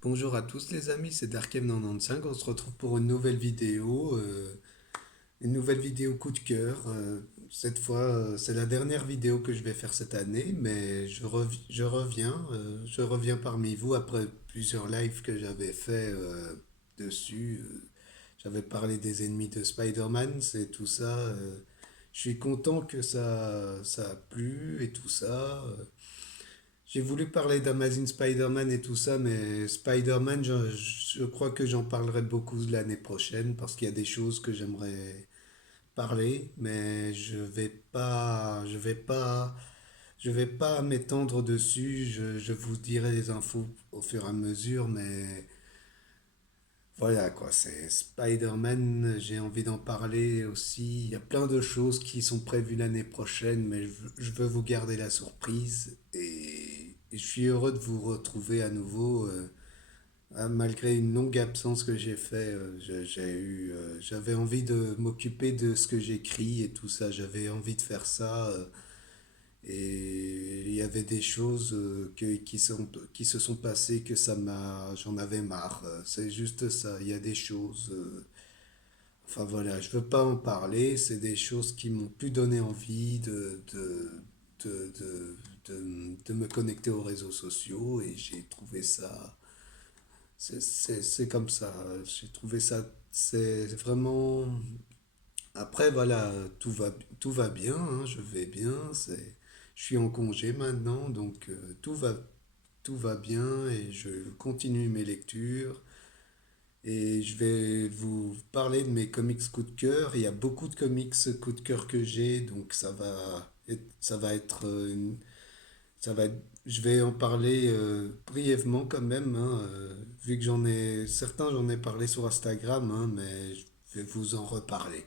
Bonjour à tous les amis, c'est Darkem95. On se retrouve pour une nouvelle vidéo coup de cœur. Cette fois, c'est la dernière vidéo que je vais faire cette année, mais je reviens parmi vous après plusieurs lives que j'avais fait dessus. J'avais parlé des ennemis de Spider-Man, c'est tout ça. Je suis content que ça a plu et tout ça. J'ai voulu parler d'Amazing Spider-Man et tout ça, mais Spider-Man, je crois que j'en parlerai beaucoup l'année prochaine parce qu'il y a des choses que j'aimerais parler, mais je vais pas m'étendre dessus. Je vous dirai les infos au fur et à mesure, mais voilà quoi, c'est Spider-Man, j'ai envie d'en parler aussi. Il y a plein de choses qui sont prévues l'année prochaine, mais je veux vous garder la surprise et je suis heureux de vous retrouver à nouveau. Malgré une longue absence que j'ai fait, j'avais envie de m'occuper de ce que j'écris et tout ça. J'avais envie de faire ça. Et il y avait des choses qui se sont passées que j'en avais marre. C'est juste ça. Il y a des choses. Enfin voilà, je veux pas en parler. C'est des choses qui m'ont plus donné envie de, de, de me connecter aux réseaux sociaux et j'ai trouvé ça. C'est comme ça. J'ai trouvé ça. C'est vraiment. Après, voilà, tout va bien, hein, je vais bien. Je suis en congé maintenant, donc tout va bien et je continue mes lectures. Et je vais vous parler de mes comics coup de cœur. Il y a beaucoup de comics coup de cœur que j'ai, donc ça va être ça va être- je vais en parler brièvement quand même, hein, vu que j'en ai parlé sur Instagram, hein, mais je vais vous en reparler.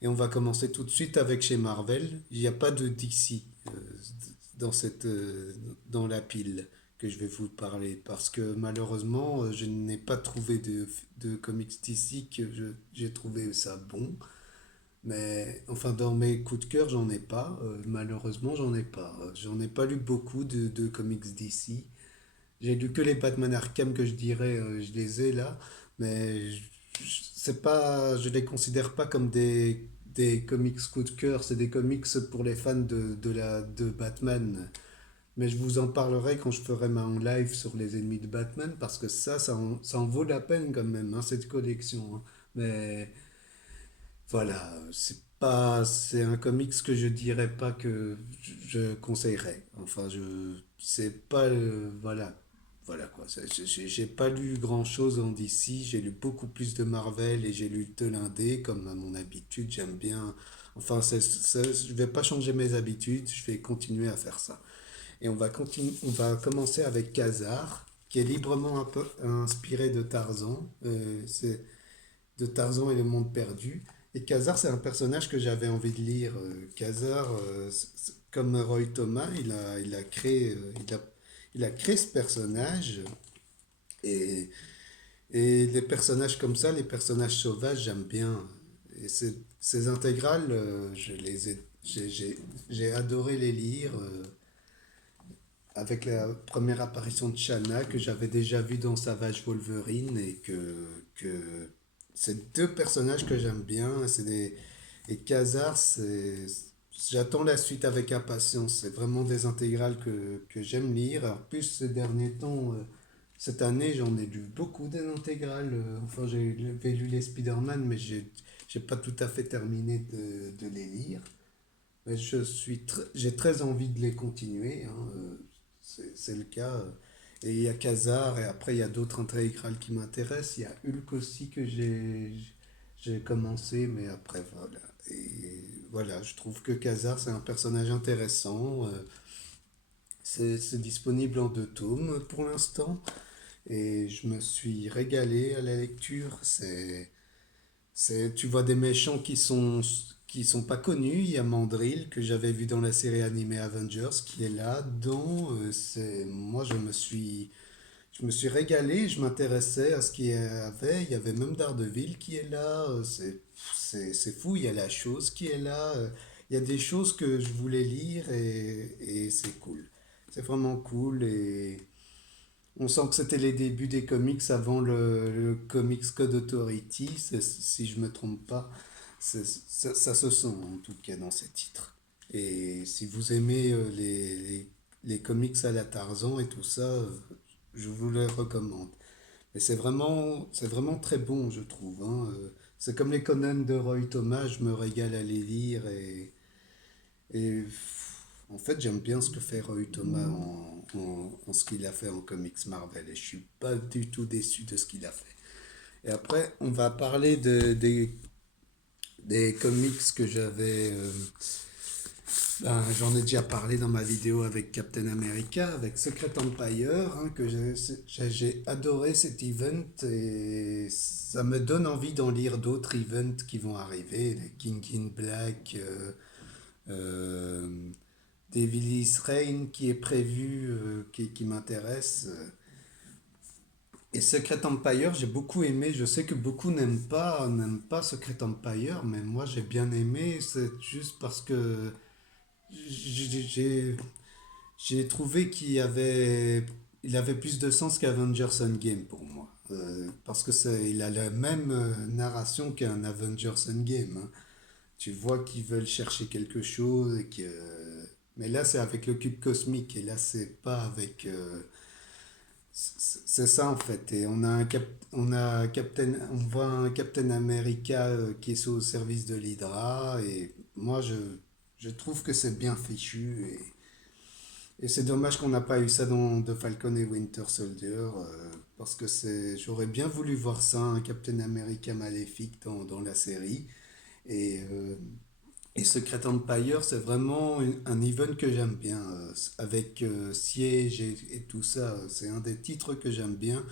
Et on va commencer tout de suite avec chez Marvel. Il n'y a pas de DC dans dans la pile que je vais vous parler parce que malheureusement je n'ai pas trouvé de comics DC j'ai trouvé ça bon. Mais enfin dans mes coups de cœur j'en ai pas. Malheureusement j'en ai pas. J'en ai pas lu beaucoup de comics DC. J'ai lu que les Batman Arkham que je dirais, je les ai là, mais c'est pas, je les considère pas comme des comics coup de cœur, c'est des comics pour les fans de Batman. Mais je vous en parlerai quand je ferai mon live sur les ennemis de Batman, parce que ça en vaut la peine quand même, hein, cette collection, hein. Mais voilà, c'est un comics que je dirais pas que je conseillerais. Enfin, c'est pas, voilà quoi. J'ai pas lu grand chose en DC, j'ai lu beaucoup plus de Marvel et j'ai lu de l'indé, comme à mon habitude, j'aime bien. Enfin, je vais pas changer mes habitudes, je vais continuer à faire ça. Et on va commencer avec Khazar, qui est librement un peu inspiré de Tarzan. C'est de Tarzan et le monde perdu. Et Khazar, c'est un personnage que j'avais envie de lire. Khazar, comme Roy Thomas, il a créé ce personnage. Et, et les personnages comme ça, les personnages sauvages, j'aime bien. Et ces intégrales, j'ai adoré les lire. Avec la première apparition de Shanna que j'avais déjà vue dans Savage Wolverine que c'est deux personnages que j'aime bien. Et Khazar, j'attends la suite avec impatience. C'est vraiment des intégrales que j'aime lire. En plus, ces derniers temps, cette année, j'en ai lu beaucoup d'intégrales. Enfin, j'avais lu les Spider-Man, mais j'ai pas tout à fait terminé de les lire. Mais j'ai très envie de les continuer, hein, c'est le cas. Et il y a Khazar, et après il y a d'autres intégrales qui m'intéressent. Il y a Hulk aussi que j'ai commencé, mais après voilà. Et voilà, je trouve que Khazar c'est un personnage intéressant. C'est disponible en deux tomes pour l'instant. Et je me suis régalé à la lecture. Tu vois des méchants qui sont pas connus. Il y a Mandrill que j'avais vu dans la série animée Avengers qui est là. Moi je me suis régalé. Je m'intéressais à ce qu'il y avait. Il y avait même Daredevil qui est là. C'est fou. Il y a la chose qui est là. Il y a des choses que je voulais lire et c'est cool. C'est vraiment cool On sent que c'était les débuts des comics avant le Comics Code Authority, si je me trompe pas. Ça se sent en tout cas dans ces titres. Et si vous aimez les comics à la Tarzan et tout ça, je vous les recommande. Et c'est vraiment très bon, je trouve, hein. C'est comme les Conan de Roy Thomas, je me régale à les lire en fait, j'aime bien ce que fait Roy Thomas en ce qu'il a fait en comics Marvel et je suis pas du tout déçu de ce qu'il a fait. Et après, on va parler des comics que j'avais. J'en ai déjà parlé dans ma vidéo avec Captain America, avec Secret Empire, hein, que j'ai adoré cet event et ça me donne envie d'en lire d'autres events qui vont arriver, les King in Black, euh, Devil's Reign qui est prévu, qui m'intéresse. Et Secret Empire, j'ai beaucoup aimé. Je sais que beaucoup n'aiment pas Secret Empire, mais moi j'ai bien aimé. C'est juste parce que j'ai j'ai- j'ai trouvé il avait plus de sens qu'Avengers Endgame pour moi. Parce que il a la même narration qu'un Avengers Endgame, hein. Tu vois qu'ils veulent chercher quelque chose mais là c'est avec le cube cosmique et là c'est pas avec c'est ça en fait. Et on voit un Captain America qui est au service de l'Hydra et je trouve que c'est bien fichu et c'est dommage qu'on n'a pas eu ça dans The Falcon et Winter Soldier parce que j'aurais bien voulu voir ça, un Captain America maléfique dans la série. Et, euh, et Secret Empire, c'est vraiment un event que j'aime bien, avec Siege et tout ça. C'est un des titres que j'aime bien.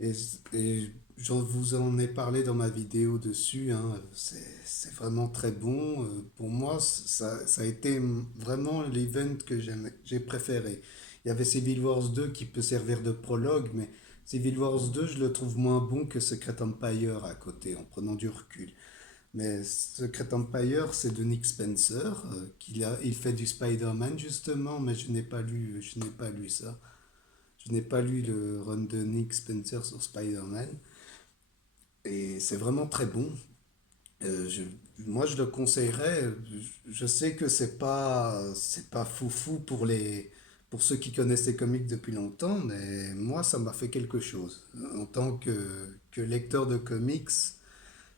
Et, et je vous en ai parlé dans ma vidéo dessus, hein. C'est vraiment très bon. Pour moi, ça a été vraiment l'event que j'ai préféré. Il y avait Civil Wars 2 qui peut servir de prologue, mais Civil Wars 2, je le trouve moins bon que Secret Empire à côté, en prenant du recul. Mais Secret Empire, c'est de Nick Spencer, il fait du Spider-Man justement, mais je n'ai pas lu ça. Je n'ai pas lu le run de Nick Spencer sur Spider-Man. Et c'est vraiment très bon. Euh, je- Moi, je le conseillerais. Je sais que c'est pas foufou pour ceux qui connaissent les comics depuis longtemps, mais moi, ça m'a fait quelque chose. En tant que lecteur de comics,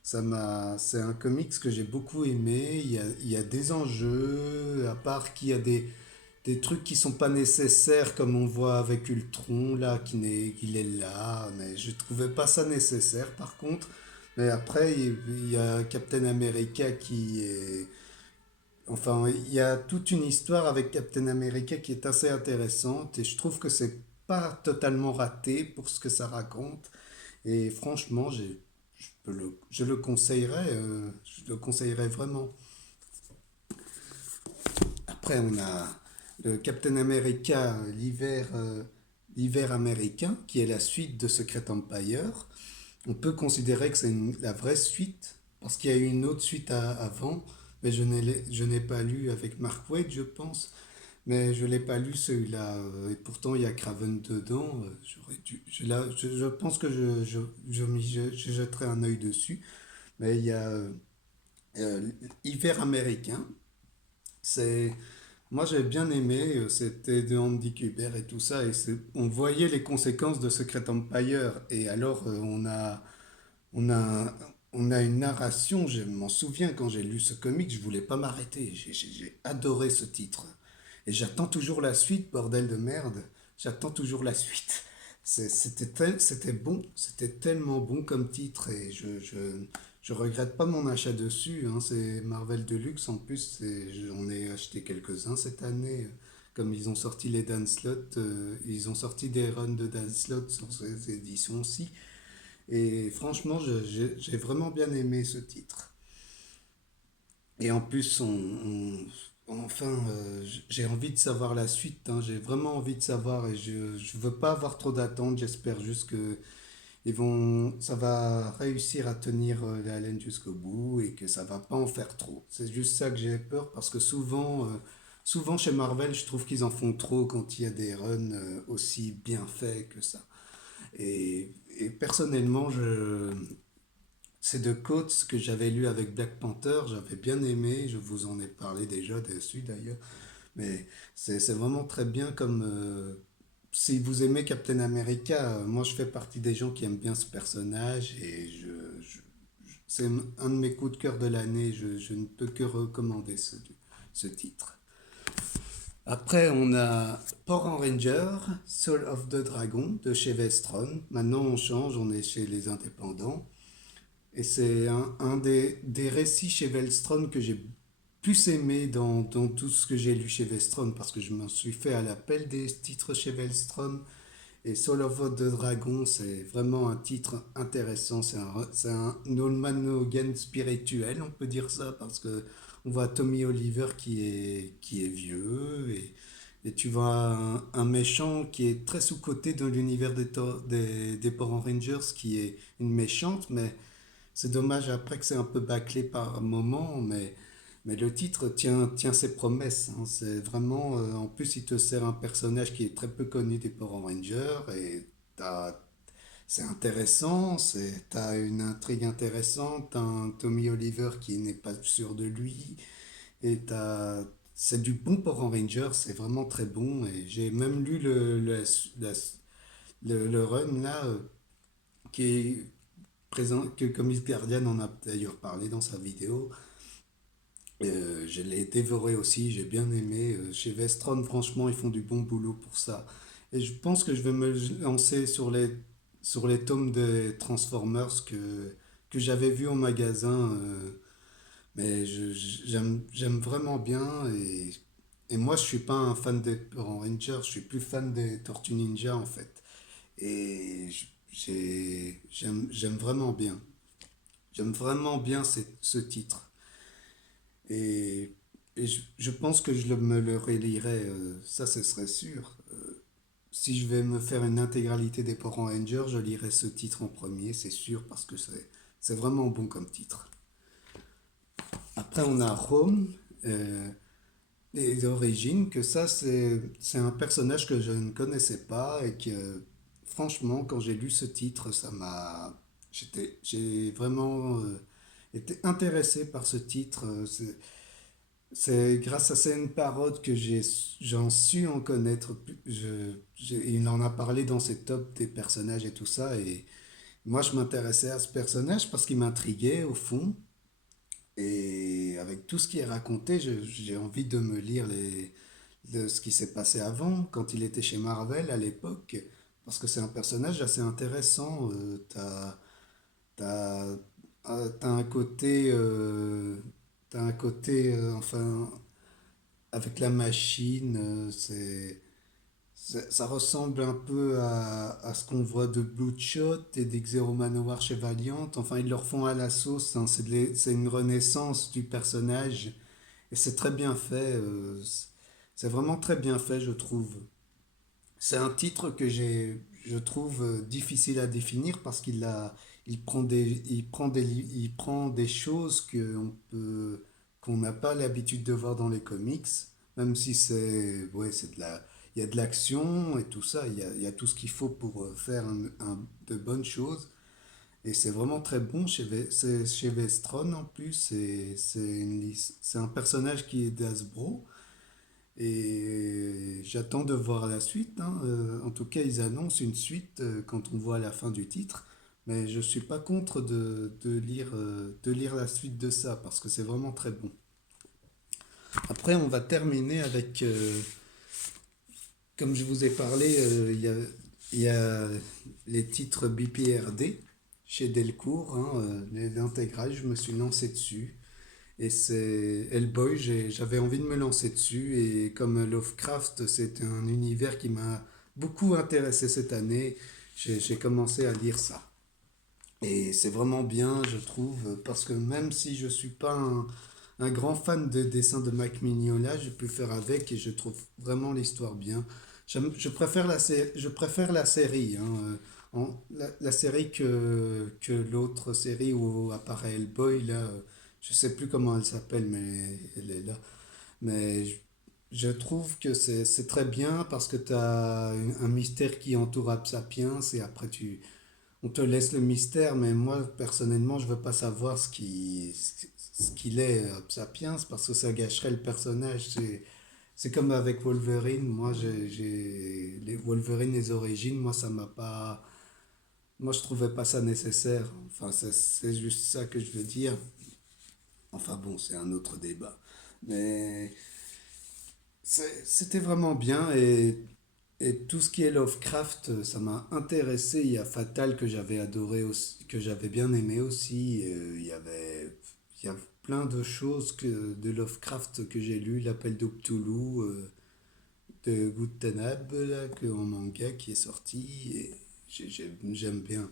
c'est un comics que j'ai beaucoup aimé. Il y a des enjeux, à part qu'il y a des trucs qui sont pas nécessaires, comme on voit avec Ultron, là, qu'il est là. Mais je trouvais pas ça nécessaire, par contre. Mais après, il y a Captain America qui est. Enfin, il y a toute une histoire avec Captain America qui est assez intéressante. Et je trouve que c'est pas totalement raté pour ce que ça raconte. Et franchement, je le conseillerais, je le conseillerais vraiment. Après, on a le Captain America, l'hiver américain, qui est la suite de Secret Empire. On peut considérer que c'est la vraie suite, parce qu'il y a eu une autre suite avant, mais je n'ai pas lu avec Mark Waid, je pense. Mais je l'ai pas lu celui-là, et pourtant il y a Craven dedans. Je pense que je jetterai un œil dessus. Mais il y a euh, Hiver américain. C'est, Moi j'ai bien aimé. C'était de Andy Kubert et tout ça. On voyait les conséquences de Secret Empire. Et alors on a, on a une narration. Je m'en souviens quand j'ai lu ce comic, je voulais pas m'arrêter. J'ai adoré ce titre. Et j'attends toujours la suite, bordel de merde. J'attends toujours la suite. C'était bon, c'était tellement bon comme titre et je regrette pas mon achat dessus, hein. C'est Marvel Deluxe en plus, j'en ai acheté quelques-uns cette année. Comme ils ont sorti les Dan Slott, ils ont sorti des runs de Dan Slott sur ces éditions-ci. Et franchement, j'ai vraiment bien aimé ce titre. Et en plus, j'ai envie de savoir la suite, hein. J'ai vraiment envie de savoir et je veux pas avoir trop d'attentes. J'espère juste que ça va réussir à tenir la haleine jusqu'au bout et que ça va pas en faire trop. C'est juste ça que j'ai peur parce que souvent, Souvent chez Marvel, je trouve qu'ils en font trop quand il y a des runs aussi bien faits que ça. Et personnellement, c'est de Coates que j'avais lu avec Black Panther, j'avais bien aimé, je vous en ai parlé déjà dessus d'ailleurs, mais c'est vraiment très bien comme... si vous aimez Captain America, moi je fais partie des gens qui aiment bien ce personnage et c'est un de mes coups de cœur de l'année, je ne peux que recommander ce titre. Après, on a Power Ranger, Soul of the Dragon de chez Vestron. Maintenant, on change, on est chez les indépendants. Et c'est un des récits chez Vestron que j'ai plus aimé dans tout ce que j'ai lu chez Vestron parce que je m'en suis fait à l'appel des titres chez Vestron. Et Soul of the Dragon, c'est vraiment un titre intéressant. C'est un Norman Hogan spirituel, on peut dire ça, parce que on voit Tommy Oliver qui est vieux et tu vois un méchant qui est très sous-coté dans l'univers des Power Rangers, qui est une méchante, mais c'est dommage après que c'est un peu bâclé par moment, mais le titre tient ses promesses, hein. C'est vraiment, en plus, il te sert un personnage qui est très peu connu des Power Rangers et t'as- c'est intéressant, t'as une intrigue intéressante, t'as un Tommy Oliver qui n'est pas sûr de lui et c'est du bon Power Ranger, c'est vraiment très bon et j'ai même lu le run là qui est présent, que Comics Guardian en a d'ailleurs parlé dans sa vidéo. Je l'ai dévoré aussi, j'ai bien aimé. Chez Vestron, franchement, ils font du bon boulot pour ça. Et je pense que je vais me lancer sur les tomes des Transformers que j'avais vus au magasin. Mais j'aime vraiment bien. Et moi, je suis pas un fan des Power Rangers, je suis plus fan des Tortues Ninja en fait. Et j'aime vraiment bien. J'aime vraiment bien ce titre. Et, et je pense que me le relirai, ça ce serait sûr. Si je vais me faire une intégralité des Power Rangers, je lirai ce titre en premier, c'est sûr, parce que c'est vraiment bon comme titre. Après, on a Home, euh, les origines, que ça, c'est un personnage que je ne connaissais pas et que, franchement, quand j'ai lu ce titre, j'ai vraiment été intéressé par ce titre. C'est grâce à une parode que j'en su en connaître. Il en a parlé dans ses tops des personnages et tout ça. Et moi, je m'intéressais à ce personnage parce qu'il m'intriguait au fond. Et avec tout ce qui est raconté, j'ai envie de me lire de ce qui s'est passé avant, quand il était chez Marvel à l'époque. Parce que c'est un personnage assez intéressant. T'as, t'as un côté, enfin, avec la machine, ça ressemble un peu à ce qu'on voit de Bloodshot et des Xero Manowar chez Valiant. Enfin, ils leur font à la sauce, hein. C'est une renaissance du personnage et c'est très bien fait. C'est vraiment très bien fait, je trouve. C'est un titre je trouve difficile à définir parce il prend des choses qu'on n'a pas l'habitude de voir dans les comics, même si ouais, il y a de l'action et tout ça, il y a tout ce qu'il faut pour faire de bonnes choses. Et c'est vraiment très bon c'est chez Vestron en plus, c'est un personnage qui est d'Asbro. Et j'attends de voir la suite, hein. En tout cas, ils annoncent une suite quand on voit la fin du titre. Mais je suis pas contre de lire la suite de ça parce que c'est vraiment très bon. Après, on va terminer avec, comme je vous ai parlé, il y a les titres BPRD chez Delcourt, hein, l'intégrale, je me suis lancé dessus. Et c'est Hellboy, j'avais envie de me lancer dessus. Et comme Lovecraft, c'est un univers qui m'a beaucoup intéressé cette année, j'ai commencé à lire ça. Et c'est vraiment bien, je trouve, parce que même si je suis pas un grand fan de dessins de Mike Mignola, je peux faire avec et je trouve vraiment l'histoire bien. Je préfère la série, hein, la série que l'autre série où apparaît Hellboy, là, je sais plus comment elle s'appelle, mais elle est là. Mais je trouve que c'est très bien parce que tu as un mystère qui entoure Absapiens et après on te laisse le mystère, mais moi personnellement je veux pas savoir ce qu'il est Absapiens parce que ça gâcherait le personnage. C'est comme avec Wolverine, moi les Wolverine, les origines, moi ça m'a pas, moi je trouvais pas ça nécessaire. Enfin c'est juste ça que je veux dire. Enfin bon, c'est un autre débat. Mais c'était vraiment bien et tout ce qui est Lovecraft, ça m'a intéressé. Il y a Fatal que j'avais adoré aussi, que j'avais bien aimé aussi. Il y a plein de choses de Lovecraft que j'ai lu, L'Appel de Cthulhu, de Gutenberg, là, en manga qui est sorti et j'aime bien.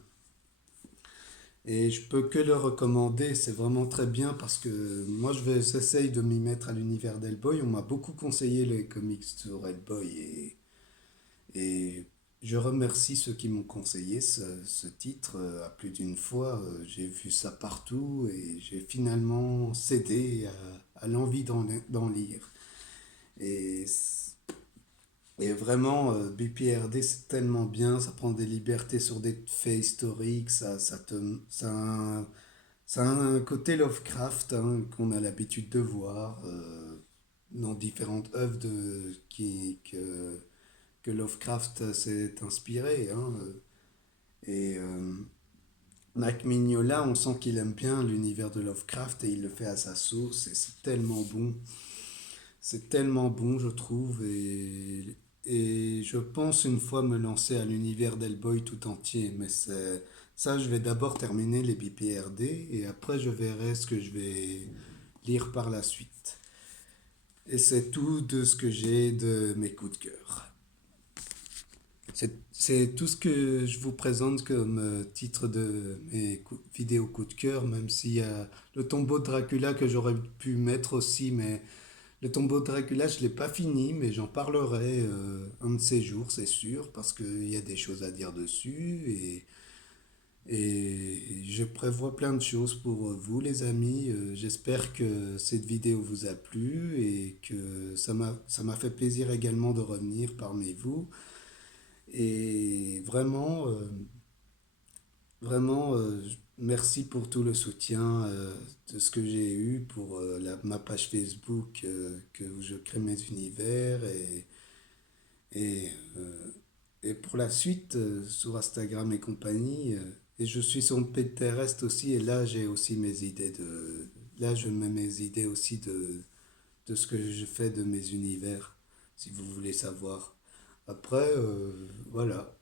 Et je peux que le recommander, c'est vraiment très bien parce que moi j'essaye de m'y mettre à l'univers d'Hellboy. On m'a beaucoup conseillé les comics sur Hellboy et je remercie ceux qui m'ont conseillé ce titre à plus d'une fois. J'ai vu ça partout et j'ai finalement cédé à l'envie d'en lire. Et et vraiment, BPRD, c'est tellement bien, ça prend des libertés sur des faits historiques, ça a un côté Lovecraft hein, qu'on a l'habitude de voir dans différentes œuvres que Lovecraft s'est inspiré. Hein. Et Mac Mignola, on sent qu'il aime bien l'univers de Lovecraft et il le fait à sa sauce et c'est tellement bon. C'est tellement bon, je trouve, et je pense une fois me lancer à l'univers d'Hellboy tout entier. Mais c'est ça, je vais d'abord terminer les BPRD et après je verrai ce que je vais lire par la suite. Et c'est tout de ce que j'ai de mes coups de cœur. C'est tout ce que je vous présente comme titre de vidéos coup de cœur, même s'il y a le tombeau de Dracula que j'aurais pu mettre aussi, mais le tombeau de Dracula, je ne l'ai pas fini, mais j'en parlerai un de ces jours, c'est sûr, parce qu'il y a des choses à dire dessus. Et je prévois plein de choses pour vous, les amis. J'espère que cette vidéo vous a plu et que ça m'a fait plaisir également de revenir parmi vous. Et vraiment, vraiment, merci pour tout le soutien de ce que j'ai eu pour ma page Facebook que je crée mes univers et, euh, et pour la suite sur Instagram et compagnie. Et je suis sur Pinterest aussi et là j'ai aussi mes idées là je mets mes idées aussi de ce que je fais de mes univers si vous voulez savoir. Après, voilà.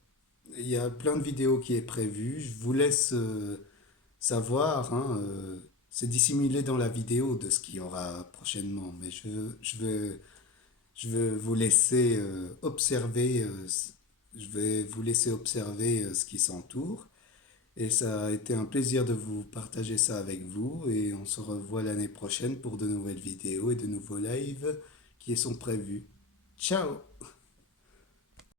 Il y a plein de vidéos qui est prévues. Je vous laisse savoir. Hein, c'est dissimulé dans la vidéo de ce qu'il y aura prochainement. Mais je veux vous laisser observer. Je vais vous laisser observer ce qui s'entoure. Et ça a été un plaisir de vous partager ça avec vous. Et on se revoit l'année prochaine pour de nouvelles vidéos et de nouveaux lives qui sont prévus. Ciao!